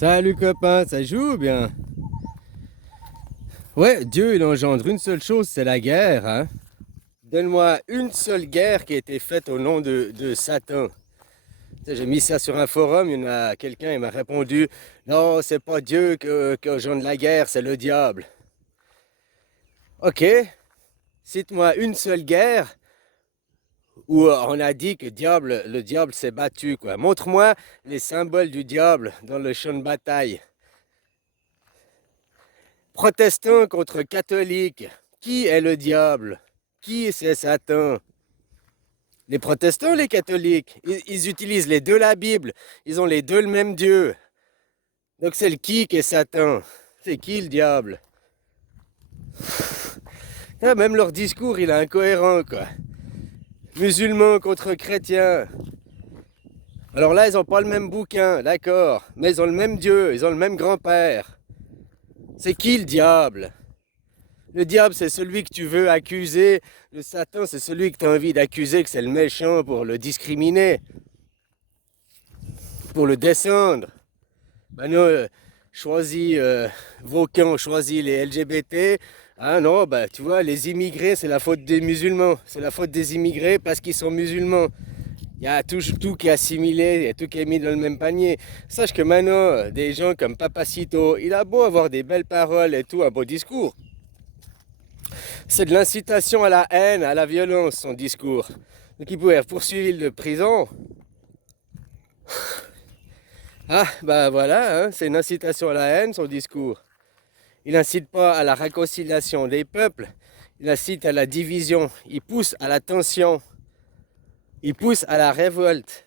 Salut copain, ça joue ou bien? Ouais, Dieu il engendre une seule chose, c'est la guerre, hein. Donne-moi une seule guerre qui a été faite au nom de Satan. Tu sais, j'ai mis ça sur un forum, il y en a quelqu'un il m'a répondu, non, c'est pas Dieu qui engendre la guerre, c'est le diable. Ok, cite-moi une seule guerre où on a dit que le diable s'est battu, quoi. Montre-moi les symboles du diable dans le champ de bataille. Protestants contre catholiques. Qui est le diable? Qui c'est Satan? Les protestants ou les catholiques? Ils utilisent les deux la Bible. Ils ont les deux le même Dieu. Donc c'est le qui est Satan? C'est qui le diable? Ah, même leur discours, il est incohérent, quoi. Musulmans contre chrétiens. Alors là, ils n'ont pas le même bouquin, d'accord. Mais ils ont le même Dieu, ils ont le même grand-père. C'est qui le diable? Le diable, c'est celui que tu veux accuser. Le Satan, c'est celui que tu as envie d'accuser, que c'est le méchant pour le discriminer, pour le descendre. Ben non, choisis vos camps, choisis les LGBT. Ah non, ben tu vois, les immigrés, c'est la faute des musulmans. C'est la faute des immigrés parce qu'ils sont musulmans. Il y a tout qui est assimilé, il y a tout qui est mis dans le même panier. Sache que maintenant, des gens comme Papacito, il a beau avoir des belles paroles et tout, un beau discours. C'est de l'incitation à la haine, à la violence, son discours. Donc il pouvait être poursuivi de prison. Ah, bah voilà, hein, c'est une incitation à la haine, son discours. Il n'incite pas à la réconciliation des peuples, il incite à la division, il pousse à la tension, il pousse à la révolte.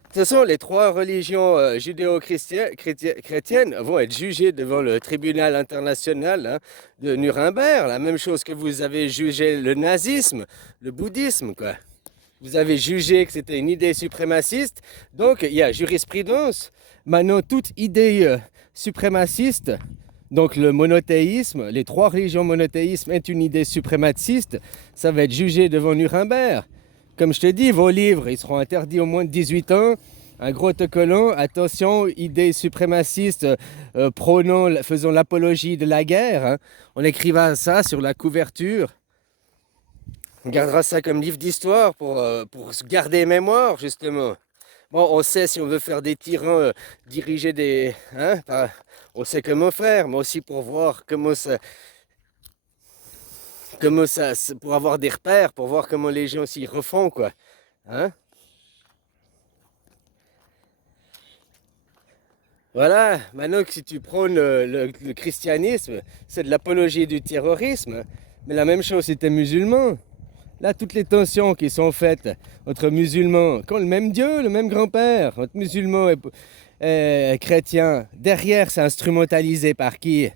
De toute façon, les trois religions judéo-chrétiennes vont être jugées devant le tribunal international, hein, de Nuremberg. La même chose que vous avez jugé le nazisme, le bouddhisme, quoi. Vous avez jugé que c'était une idée suprémaciste, donc il y a jurisprudence. Maintenant, toute idée suprémaciste, donc le monothéisme, les trois religions monothéisme est une idée suprémaciste, ça va être jugé devant Nuremberg. Comme je te dis, vos livres, ils seront interdits au moins de 18 ans. Un gros autocollant, attention, idées suprémacistes, faisant l'apologie de la guerre, hein. On écrira ça sur la couverture. On gardera ça comme livre d'histoire pour se garder mémoire, justement. Bon, on sait si on veut faire des tyrans, diriger des... Hein, on sait comment faire, mais aussi pour voir pour avoir des repères, pour voir comment les gens s'y refont, quoi. Hein? Voilà, maintenant que si tu prônes le christianisme, c'est de l'apologie du terrorisme, mais la même chose si tu es musulman. Là, toutes les tensions qui sont faites entre musulmans, qui ont le même Dieu, le même grand-père, entre musulmans et chrétiens, derrière, c'est instrumentalisé par qui?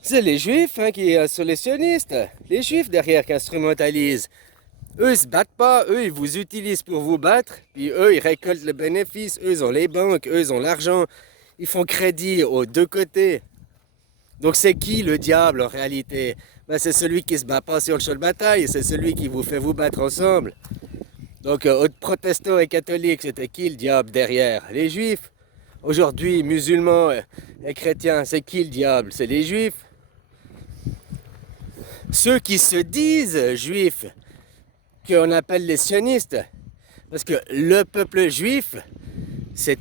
C'est les juifs, hein, qui sont les sionistes. Les juifs derrière qui instrumentalisent. Eux, ils se battent pas, eux, ils vous utilisent pour vous battre, puis eux, ils récoltent le bénéfice, eux, ils ont les banques, eux, ils ont l'argent, ils font crédit aux deux côtés. Donc c'est qui le diable en réalité? Ben, c'est celui qui se bat pas sur le champ de bataille, c'est celui qui vous fait vous battre ensemble. Donc protestants et catholiques, c'était qui le diable derrière? Les juifs. Aujourd'hui, musulmans et chrétiens, c'est qui le diable? C'est les juifs. Ceux qui se disent juifs, qu'on appelle les sionistes. Parce que le peuple juif, c'est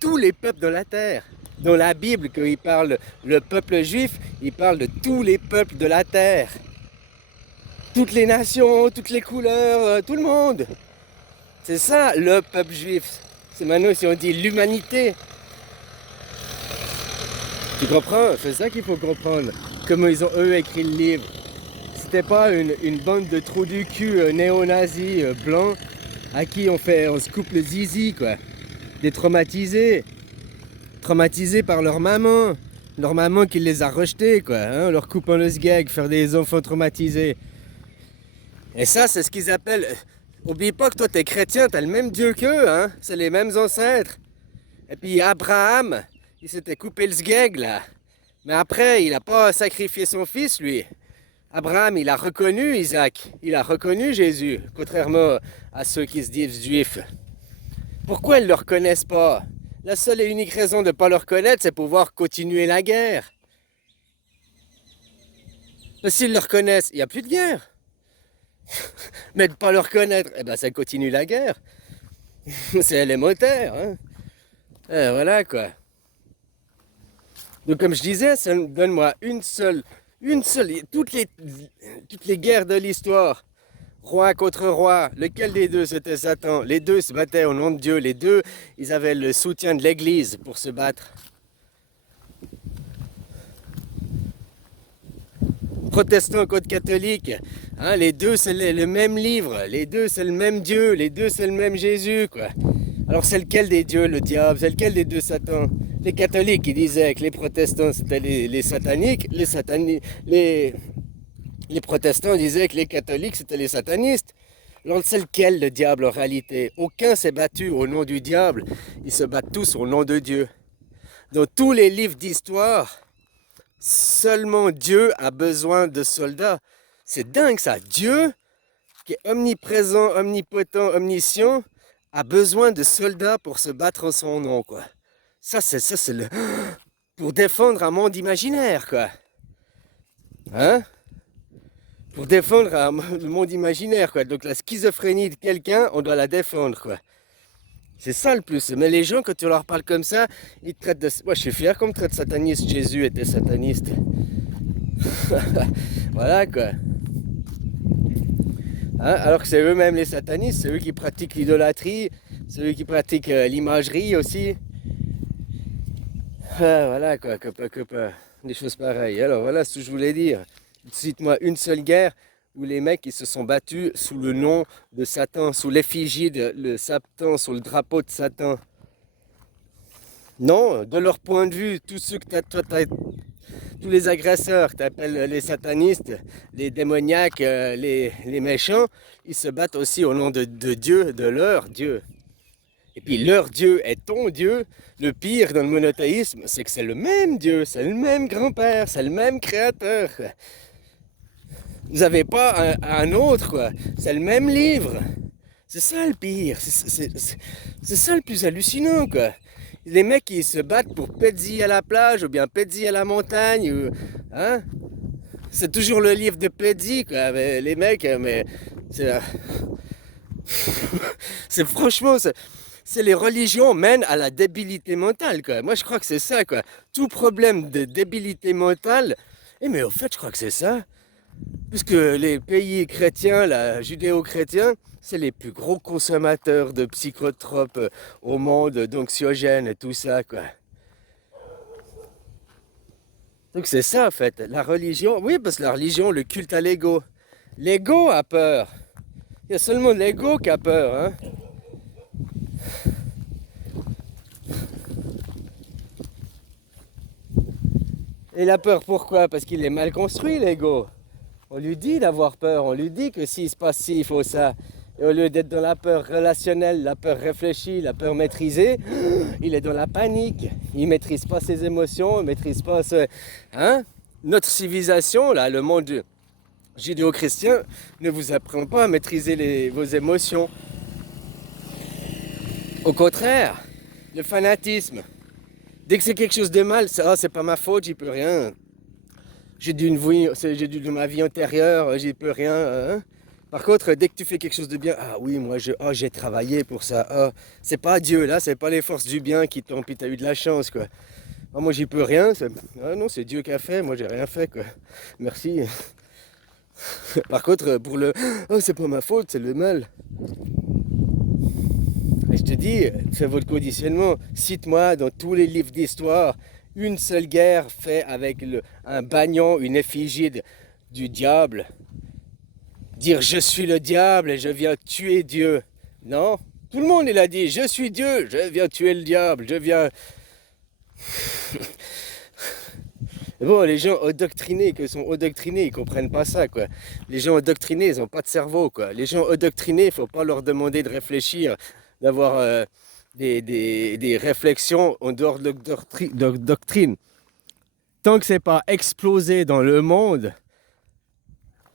tous les peuples de la terre. Dans la Bible, quand il parle le peuple juif, il parle de tous les peuples de la terre. Toutes les nations, toutes les couleurs, tout le monde. C'est ça le peuple juif. C'est maintenant si on dit l'humanité. Tu comprends? C'est ça qu'il faut comprendre. Comment ils ont eux écrit le livre. C'était pas une bande de trous du cul néo-nazis blancs à qui on se coupe le zizi, quoi. Des traumatisés. Traumatisés par leur maman qui les a rejetés, quoi, hein, leur coupant le sgeg, faire des enfants traumatisés. Et ça, c'est ce qu'ils appellent... Oublie pas que toi, t'es chrétien, t'as le même Dieu qu'eux, hein, c'est les mêmes ancêtres. Et puis Abraham, il s'était coupé le sgeg, là. Mais après, il n'a pas sacrifié son fils, lui. Abraham, il a reconnu Isaac, il a reconnu Jésus, contrairement à ceux qui se disent juifs. Pourquoi ils ne le reconnaissent pas? La seule et unique raison de ne pas le reconnaître, c'est pouvoir continuer la guerre. S'ils le reconnaissent, il n'y a plus de guerre. Mais de ne pas le reconnaître, eh ben ça continue la guerre. C'est élémentaire. Hein. Voilà quoi. Donc comme je disais, donne-moi une seule, toutes les guerres de l'histoire, roi contre roi, lequel des deux c'était Satan? Les deux se battaient au nom de Dieu, les deux, ils avaient le soutien de l'Église pour se battre. Protestants contre catholiques, hein, les deux c'est le même livre, les deux c'est le même Dieu, les deux c'est le même Jésus, quoi. Alors c'est lequel des dieux, le diable? C'est lequel des deux Satan? Les catholiques qui disaient que les protestants c'était les sataniques, les protestants disaient que les catholiques c'était les satanistes. Alors c'est lequel le diable en réalité? Aucun s'est battu au nom du diable, ils se battent tous au nom de Dieu. Dans tous les livres d'histoire, seulement Dieu a besoin de soldats. C'est dingue ça. Dieu, qui est omniprésent, omnipotent, omniscient, a besoin de soldats pour se battre en son nom, quoi. Ça, c'est le... Pour défendre un monde imaginaire, quoi. Hein? Pour défendre le monde imaginaire, quoi. Donc la schizophrénie de quelqu'un, on doit la défendre, quoi. C'est ça le plus. Mais les gens, quand tu leur parles comme ça, ils te traitent de... Moi, je suis fier qu'on me traite sataniste. Jésus était sataniste. Voilà, quoi. Hein? Alors que c'est eux-mêmes les satanistes, c'est eux qui pratiquent l'idolâtrie, c'est eux qui pratiquent l'imagerie aussi. Voilà quoi, des choses pareilles. Alors voilà ce que je voulais dire. Cite-moi une seule guerre où les mecs ils se sont battus sous le nom de Satan, sous l'effigie de le Satan, sous le drapeau de Satan. Non, de leur point de vue, tous ceux que tous les agresseurs que tu appelles les satanistes, les démoniaques, les méchants, ils se battent aussi au nom de Dieu, de leur Dieu. Et puis leur Dieu est ton Dieu. Le pire dans le monothéisme, c'est que c'est le même Dieu, c'est le même grand-père, c'est le même créateur. Quoi. Vous n'avez pas un autre, quoi. C'est le même livre. C'est ça le pire. C'est ça le plus hallucinant, quoi. Les mecs qui se battent pour Pedzi à la plage ou bien Pedzi à la montagne, hein? C'est toujours le livre de Pedzi, quoi. Mais les mecs, mais c'est, c'est franchement, c'est les religions mènent à la débilité mentale, quoi. Moi, je crois que c'est ça, quoi. Tout problème de débilité mentale, mais au fait, je crois que c'est ça. Puisque les pays chrétiens, là, judéo-chrétiens, c'est les plus gros consommateurs de psychotropes au monde, d'anxiogènes et tout ça, quoi. Donc c'est ça, en fait. La religion, oui, parce que la religion, le culte à l'ego. L'ego a peur. Il y a seulement l'ego qui a peur, hein. Et il a peur pourquoi? Parce qu'il est mal construit, l'ego. On lui dit d'avoir peur, on lui dit que s'il se passe ci, il faut ça. Et au lieu d'être dans la peur relationnelle, la peur réfléchie, la peur maîtrisée, il est dans la panique. Il ne maîtrise pas ses émotions, il ne maîtrise pas ce... Hein? Notre civilisation, là, le monde judéo-chrétien, ne vous apprend pas à maîtriser vos émotions. Au contraire, le fanatisme. Dès que c'est quelque chose de mal, c'est pas ma faute, j'y peux rien. J'ai dû de ma vie antérieure, j'y peux rien. Hein? Par contre, dès que tu fais quelque chose de bien, ah oui, moi j'ai travaillé pour ça. Ah, c'est pas Dieu là, c'est pas les forces du bien qui t'ont, puis t'as eu de la chance quoi. Ah, moi j'y peux rien. Ah non, c'est Dieu qui a fait, moi j'ai rien fait quoi. Merci. Par contre, pour le, oh c'est pas ma faute, c'est le mal. Et je te dis, c'est votre conditionnement. Cite-moi dans tous les livres d'histoire une seule guerre faite avec un bagnon, une effigie du diable. Dire je suis le diable et je viens tuer Dieu. Non, tout le monde il a dit je suis Dieu, je viens tuer le diable, je viens... Bon, les gens endoctrinés, ils comprennent pas ça, quoi. Les gens endoctrinés, ils n'ont pas de cerveau, quoi. Les gens endoctrinés, il faut pas leur demander de réfléchir, d'avoir des réflexions en dehors de doctrine. Tant que c'est pas explosé dans le monde,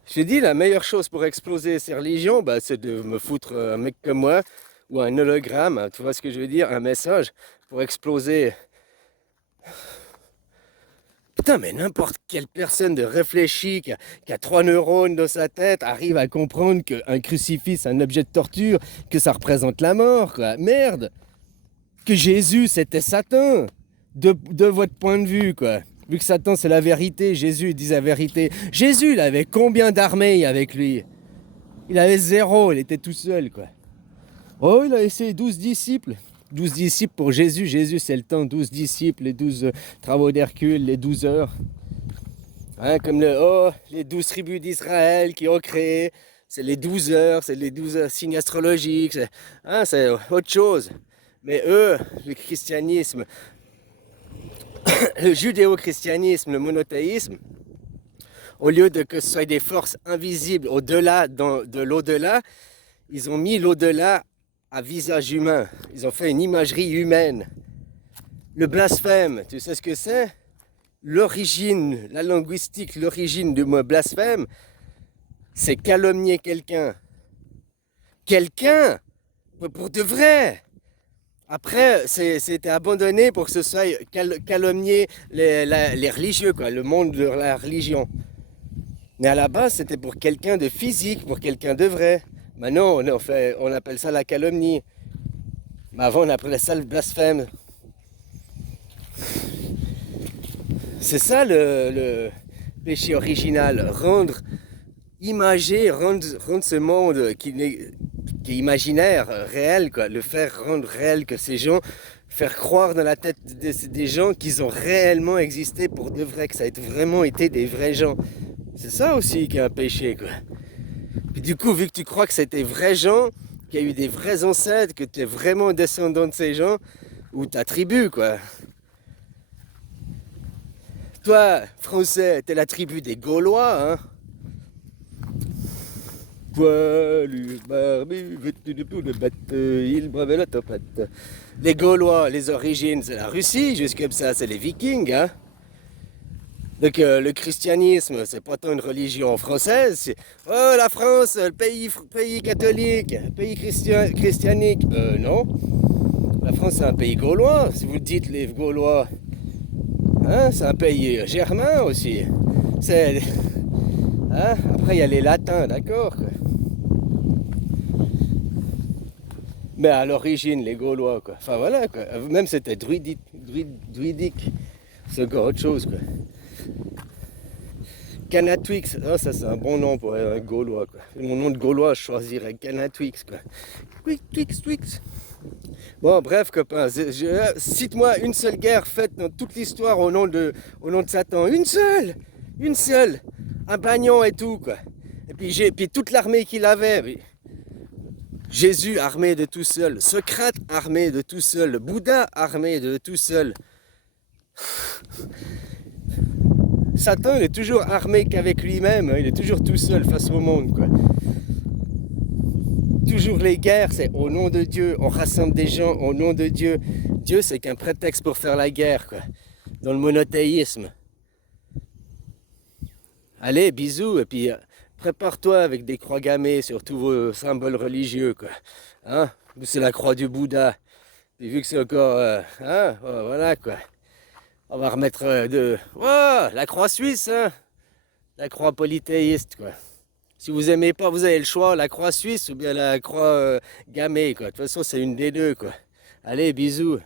je te dis, la meilleure chose pour exploser ces religions, bah, c'est de me foutre un mec comme moi, ou un hologramme, hein, tu vois ce que je veux dire, un message pour exploser. Putain, mais n'importe quelle personne de réfléchie, qui a 3 neurones dans sa tête, arrive à comprendre qu'un crucifix, un objet de torture, que ça représente la mort, quoi. Merde! Que Jésus, c'était Satan, de votre point de vue, quoi. Vu que Satan, c'est la vérité, Jésus, il dit la vérité. Jésus, il avait combien d'armées avec lui? Il avait zéro, il était tout seul, quoi. Oh, il a essayé 12 disciples. 12 disciples pour Jésus. Jésus, c'est le temps. 12 disciples, les 12 travaux d'Hercule, les 12 heures. Hein, comme les 12 tribus d'Israël qui ont créé. C'est les 12 heures, c'est les 12 signes astrologiques. C'est autre chose. Mais eux, le christianisme, le judéo-christianisme, le monothéisme, au lieu de que ce soit des forces invisibles au-delà, de l'au-delà, ils ont mis l'au-delà à visage humain. Ils ont fait une imagerie humaine. Le blasphème, tu sais ce que c'est? L'origine, la linguistique, l'origine du mot blasphème, c'est calomnier quelqu'un. Quelqu'un, pour de vrai. Après, c'était abandonné pour que ce soit calomnier les religieux, quoi, le monde de la religion. Mais à la base, c'était pour quelqu'un de physique, pour quelqu'un de vrai. Maintenant, on appelle ça la calomnie. Mais avant, on appelait ça le blasphème. C'est ça le péché original. Rendre imagé, rendre ce monde qui est imaginaire, réel, quoi. Le faire rendre réel, que ces gens, faire croire dans la tête des gens qu'ils ont réellement existé pour de vrai, que ça a vraiment été des vrais gens. C'est ça aussi qui est un péché, quoi. Puis du coup, vu que tu crois que c'était vrais gens, qu'il y a eu des vrais ancêtres, que tu es vraiment descendant de ces gens, ou ta tribu, quoi. Toi, français, t'es la tribu des Gaulois, hein. Poilu, barbu, vêtu de peau de bête, il bravait la tempête. Les Gaulois, les origines, c'est la Russie, juste comme ça, c'est les Vikings, hein. Donc le christianisme, c'est pas tant une religion française, c'est oh la France, le pays catholique, pays christianique. Non, la France c'est un pays gaulois, si vous dites les Gaulois, hein, c'est un pays germain aussi. C'est, hein, après il y a les latins, d'accord. Mais à l'origine, les Gaulois, quoi. Enfin voilà, quoi. Même c'était druidique, c'est encore autre chose, quoi. Canatwix, oh, ça c'est un bon nom pour un Gaulois, quoi. Mon nom de Gaulois, je choisirais Canatwix, quoi. Twix. Bon, bref, copains, cite-moi une seule guerre faite dans toute l'histoire au nom de Satan. Une seule, un bagnon et tout, quoi. Et puis toute l'armée qu'il avait. Jésus armé de tout seul, Socrate armé de tout seul, Bouddha armé de tout seul. Satan, il est toujours armé qu'avec lui-même, hein, il est toujours tout seul face au monde, quoi. Toujours les guerres, c'est au nom de Dieu, on rassemble des gens au nom de Dieu. Dieu, c'est qu'un prétexte pour faire la guerre, quoi. Dans le monothéisme. Allez, bisous, et puis prépare-toi avec des croix gammées sur tous vos symboles religieux, quoi. Hein? C'est la croix du Bouddha. Et vu que c'est encore, hein, voilà, quoi. On va remettre la croix suisse, hein. La croix polythéiste, quoi. Si vous aimez pas, vous avez le choix, la croix suisse ou bien la croix gammée, quoi. De toute façon, c'est une des deux, quoi. Allez, bisous.